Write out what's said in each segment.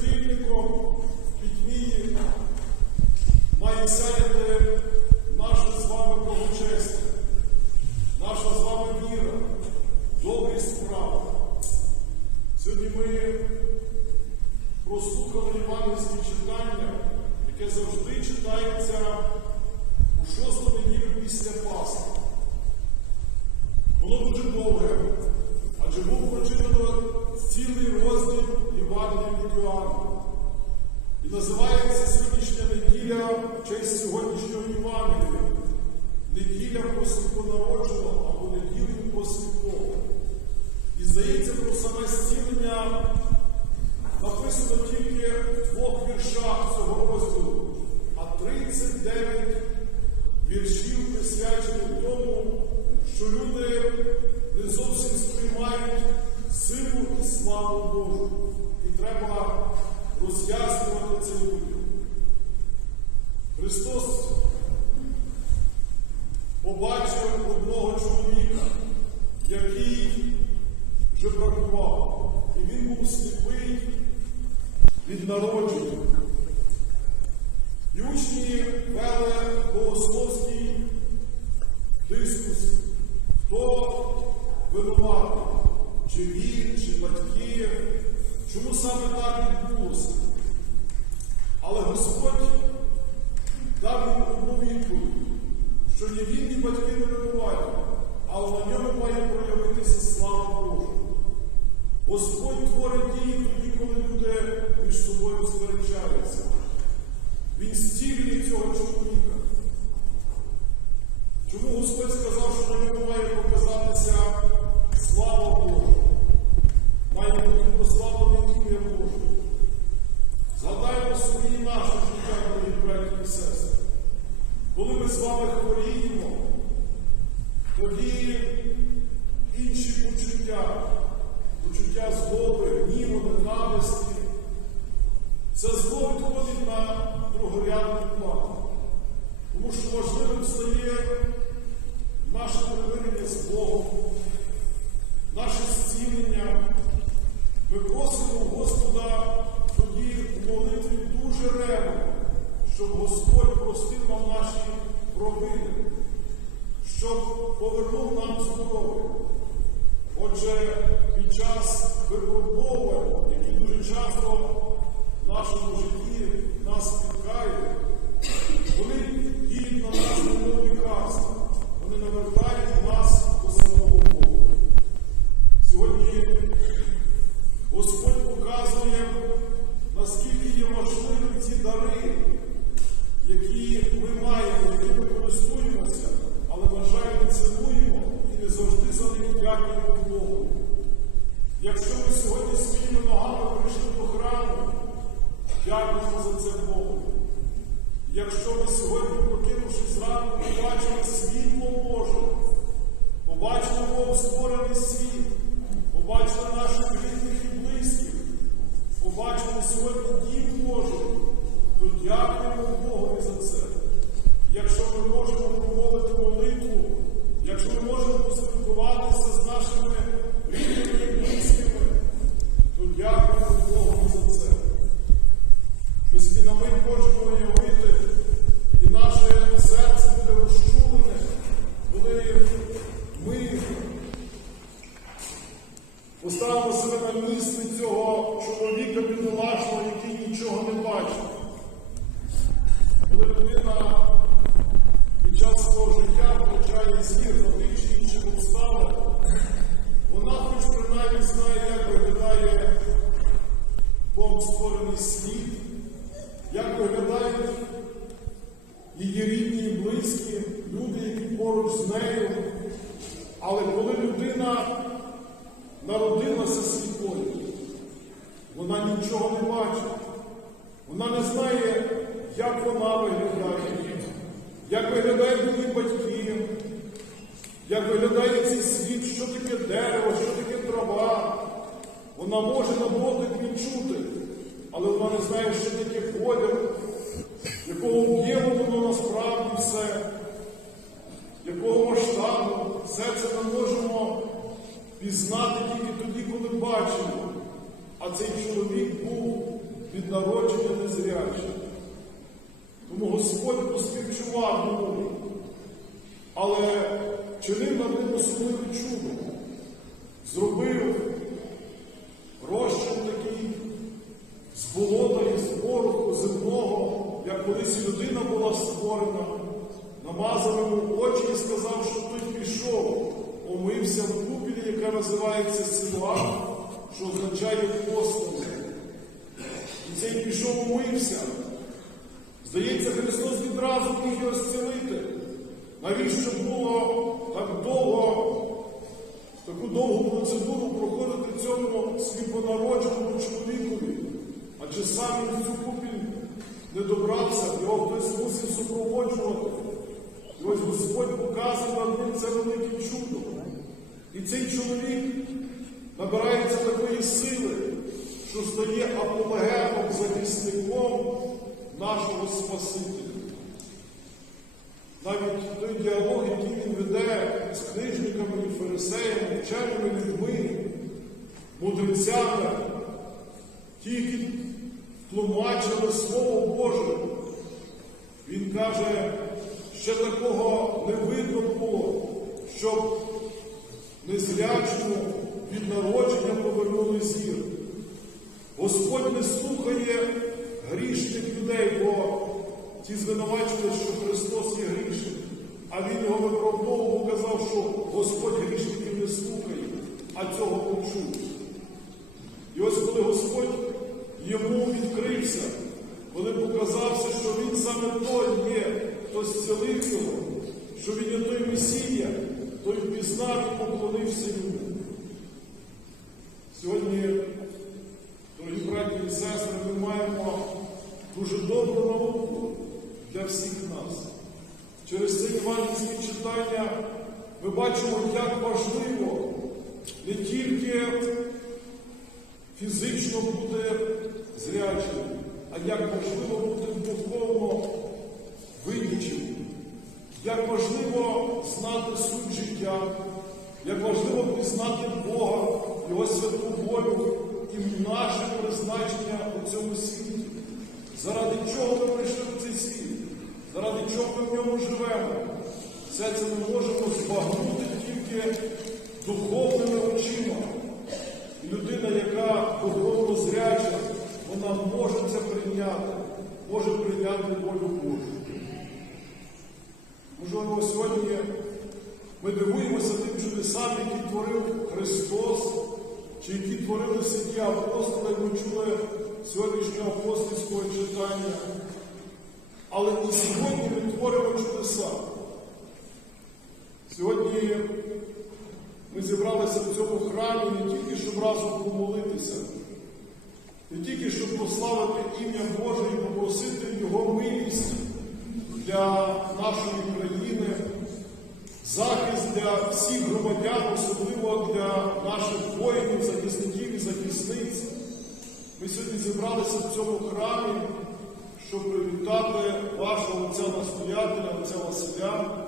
світильником пітьмі має сяяти наше з вами благочестя, наша з вами віра, добрі справи. Сьогодні ми прослухали євангельське читання, яке завжди читається у шосту неділю після Пасхи. Воно дуже довге, адже був прочитано Іоанна. І називається сьогоднішня неділя в честь сьогоднішнього Євангелія. Неділя посліпонародженого або неділю посліпого. І здається, про саме зцілення написано тільки в двох віршах цього розділу, а 39 віршів присвячені тому, що люди не зовсім сприймають силу славу Божу. І треба роз'яснювати це людям. Христос побачив одного чоловіка, який жебракував, і він був сліпий від народження. І учні вели богословський дискус, хто винуватий, чи він, чи батьки, чому саме так відбулося. Але Господь дав їм одну відповідь, що ні він, ні батьки не винуваті, але на ньому має проявитися слава Божа. Господь творить дії тоді, коли люди між собою сперечаються. Він зцілює цього чоловіка. На другорядний план. Тому що важливим стає наше примирення з Богом, наше зцілення. Ми просимо Господа тоді в молитві дуже ревно, щоб Господь простив нам наші провини, щоб повернув нам здоров'я. Отже, під час випробовувань, Якщо ми сьогодні своїми ногами прийшли до храму, дякуємо за це Богу. Якщо ми сьогодні, прокинувшись зранку, побачили світло Боже, побачили Бог створений світ, побачили наших рідних і близьких, побачили сьогодні Дім Божий, то дякуємо Богові за це. Якщо ми можемо промовити молитву, якщо ми можемо поспілкуватися з нашими то дякуємо Богові за це. Ми собі на мить можемо уявити, і наше серце буде розчулене, коли ми поставимо себе на місце цього чоловіка бідолашного, який нічого не бачить. Коли людина під час свого життя втрачає зір на тих чи інших обставин, вона хоч принаймні знає, як виглядає Бог створений світ, як виглядають її рідні і близькі, люди, які поруч з нею. Але коли людина народилася сліпою, вона вона нічого не бачить. Вона не знає, як вона виглядає, як виглядають її батьки, як виглядає цей світ, що таке дерево, що таке трава. Вона може на дотик відчути, але вона не знає, що таке колір, якого об'єму воно насправді все, якого масштабу. Все це ми можемо пізнати тільки тоді, коли бачимо. А цей чоловік був від народження незрячий. Тому Господь поспівчував йому, але чинив над ним особливе чудо. Зробив розчин такий з болота і з пороху земного, як колись людина була створена, намазав йому очі і сказав, що той пішов, омився в купілі, яка називається Силуан, що означає посланий. І цей пішов умився. Здається, Христос відразу міг його зцілити. Навіщо було так довго, таку довгу процедуру проходити цьому сліпонародженому чоловікові? Адже сам він цю купіль не добрався, його хтось мусив супроводжувати. І ось Господь показує над ним це велике чудо. І цей чоловік набирається такої сили, що стає апологетом, захисником нашого Спасителя. Навіть той діалог, який він веде з книжниками і фарисеями, вченими людьми, мудрецями, ті, які тлумачили Слово Боже, він каже, ще такого не видно було, щоб незрячому від народження повернули зір. Господь не слухає грішних людей, бо ті звинувачили, що Христос є грішник. А Він його виправдовував, казав, що Господь грішників не слухає, а цього почув. І ось коли Господь йому відкрився, коли показався, що він саме той є, хто зцілив його, що він є той Месія, той впізнав і поклонився йому. Сьогодні, дорогі браті і сестри, ми маємо дуже добру науку для всіх нас. Через це іванівське читання ми бачимо, як важливо не тільки фізично бути зрячим, а як важливо бути духовно видячим, як важливо знати суть життя, як важливо пізнати Бога, Його святу волю і наше призначення у цьому світі. Заради чого ми прийшли в цей світ? Заради чого ми в ньому живемо? Все це ми можемо збагнути тільки духовними очима. І людина, яка духовно зряча, вона може це прийняти, може прийняти волю Божу. Можливо, сьогодні ми дивуємося тим чудесам, які творив Христос, чи які творили святі апостоли, ми чули сьогоднішнього апостольського читання. Але і сьогодні ми творимо чудеса. Сьогодні ми зібралися в цьому храмі не тільки, щоб разом помолитися, не тільки, щоб прославити ім'я Боже і попросити Його милість для нашої країни, захист для всіх громадян, особливо для наших воїнів, захисників і захисниць. Ми сьогодні зібралися в цьому храмі, щоб привітати вашого отця настоятеля, отця Василя,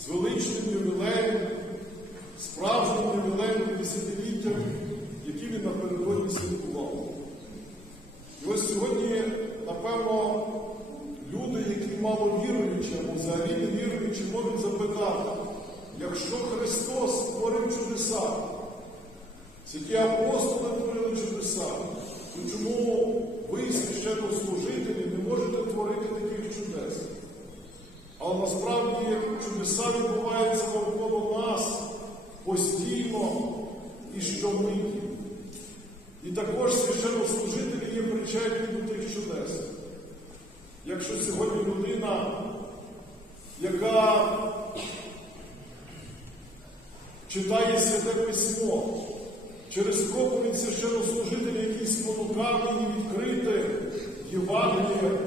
з величним ювілеєм, справжнім ювілеєм десятиліттям, який він напередодні святкував. І ось сьогодні, напевно, люди, які мало віруючі, або взагалі не віруючі, можуть запитати, якщо Христос творив чудеса, святі апостоли творили чудеса, то чому ви, священнослужителі, не можете творити таких чудес? Але насправді чудеса відбуваються навколо нас постійно і щомиті. І також священнослужителі є причетні до тих чудес. Якщо сьогодні людина, яка читає святе письмо, через проповідь священнослужителя, який спонукав її відкрити Євангелія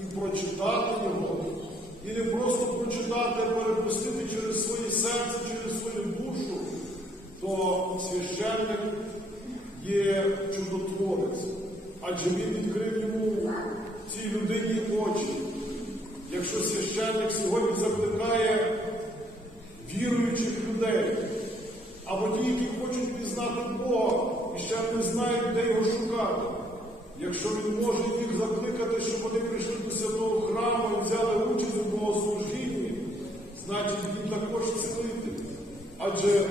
і прочитати його. І не просто прочитати, а перепустити через своє серце, через свою душу, то священник є чудотворець. Адже він відкрив йому цій людині очі. Якщо священник сьогодні закликає віруючих людей, або ті, які хочуть пізнати Бога і ще не знають, де його шукати. Якщо він може їх закликати, щоб вони прийшли до святого храму і взяли участь у богослужінні, значить він також цілитель. Адже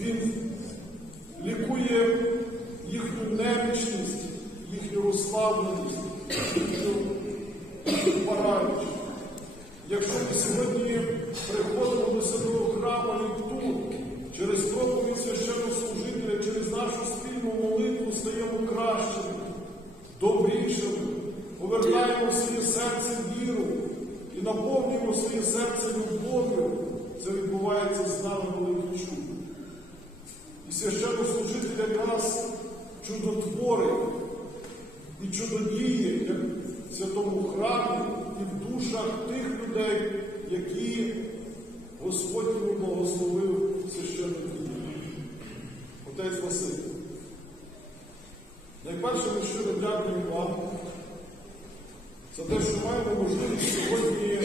він лікує їхню немічність, їхню розслабленість, стаємо кращими, добрішими, повертаємо в своє серце віру і наповнюємо своє серце любов'ю, це відбувається з нами велике чудо. І священнослужитель якраз чудотворить і чудодіє, як в святому храмі і в душах тих людей, які Господь благословив священників. Отець Василь. Найперше ми щиро дякуємо вам за те, що маємо можливість сьогодні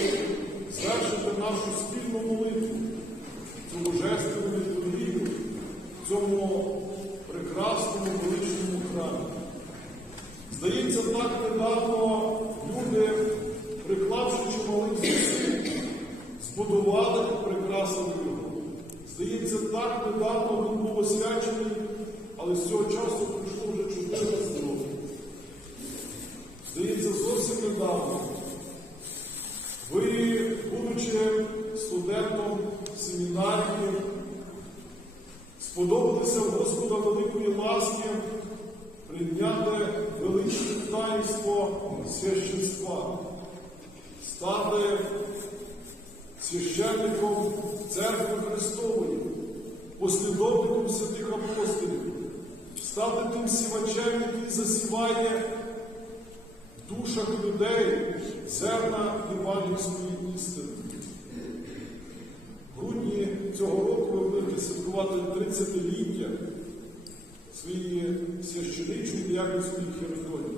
звершити нашу спільну молитву, цю божественну літургію в цьому прекрасному величному храмі. Здається, так недавно люди, приклавши чималих зусиль, збудували і його. Здається, так недавно він був освячений, але з цього часу 14 років. Здається, зовсім недавно. Ви, будучи студентом семінарії, сподобалися Господа великої ласки прийняти величне таїнство священства, стати священником церкви Христової, послідовником святих апостолів, стати тим сівачем, який засіває в душах людей зерна євангельської істини. В грудні цього року ви будете святкувати 30-ліття своєї священичої діяльності Херсоні.